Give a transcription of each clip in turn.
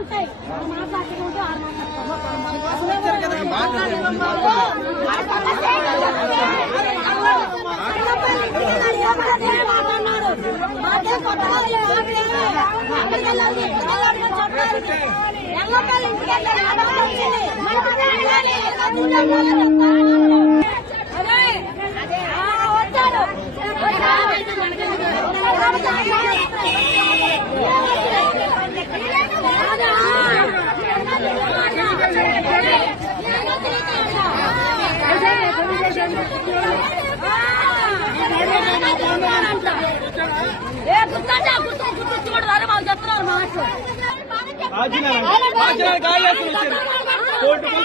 ఉంటాయి.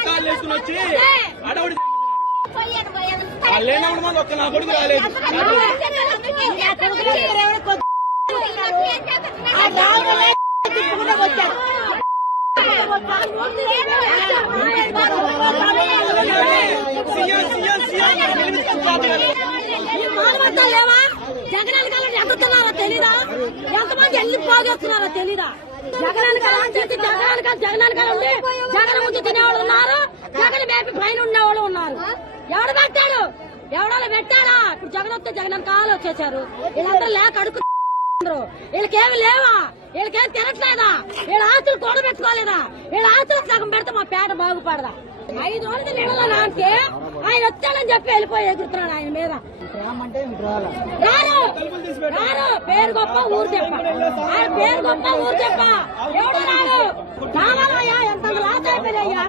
కాళ్ళు వేసుకుని వచ్చి అడవుడి లేనప్పుడు మాకు ఒక్క నా కొడుకు రాలేదు. లేవా జగన్ కాలం ఎదుగుతున్నారో తెలీదా? ఎంతమంది ఎల్లి పోగేస్తున్నారో తెలీదా? జగన్ కాలం ఉండి జగన్ ముందు తినేవాళ్ళు ఉన్నారు, జగన్ మేపి పైన ఉండేవాళ్ళు ఉన్నారు. ఎవడు పెట్టాడు? ఎవడో పెట్టాడా? ఇప్పుడు జగన్ వస్తే జగన్ కాలు వచ్చేసారు. వీళ్ళందరూ లేక అడుగుతున్నారు. వీళ్ళకేమి లేవా? వీళ్ళకేం తినట్లేదా? వీళ్ళ ఆస్తులు కూడబెట్టుకోలేదా? వీళ్ళ ఆస్తులు సగం పెడితే మా పేట బాగుపడదా? 5 రోజులు నీళ్ళలో నాటితే ఆయన వచ్చాడని చెప్పి వెళ్ళిపోయి ఎగురుతున్నాడు ఆయన మీద. రారు పేరు గొప్ప ఊరు చెప్ప, ఆయన పేరు గొప్ప ఊరు చెప్ప. ఎవడు రాడు? కావాలయ్యా, ఎంత లాస్ అయిపోయాయ్యా.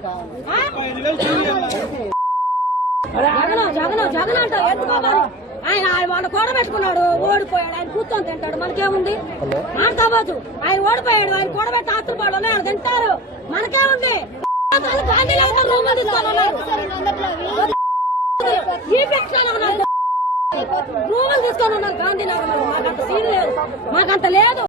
జగన్ అంటారు ఎందుకోవాలి? ఆయన వాళ్ళ కూడబెట్టుకున్నాడు, ఓడిపోయాడు. ఆయన కూర్చొని తింటాడు, మనకేముంది? మాట్లాడవచ్చు. ఆయన ఓడిపోయాడు, ఆయన కూడబెట్టి ఆస్తులు పడు ఆయన తింటారు, మనకేముంది? గాంధీనగర్ రూమ్ తీసుకొని రూములు తీసుకొని ఉన్నారు గాంధీనగర్. మాకంత సీన్ లేదు, మాకంత లేదు.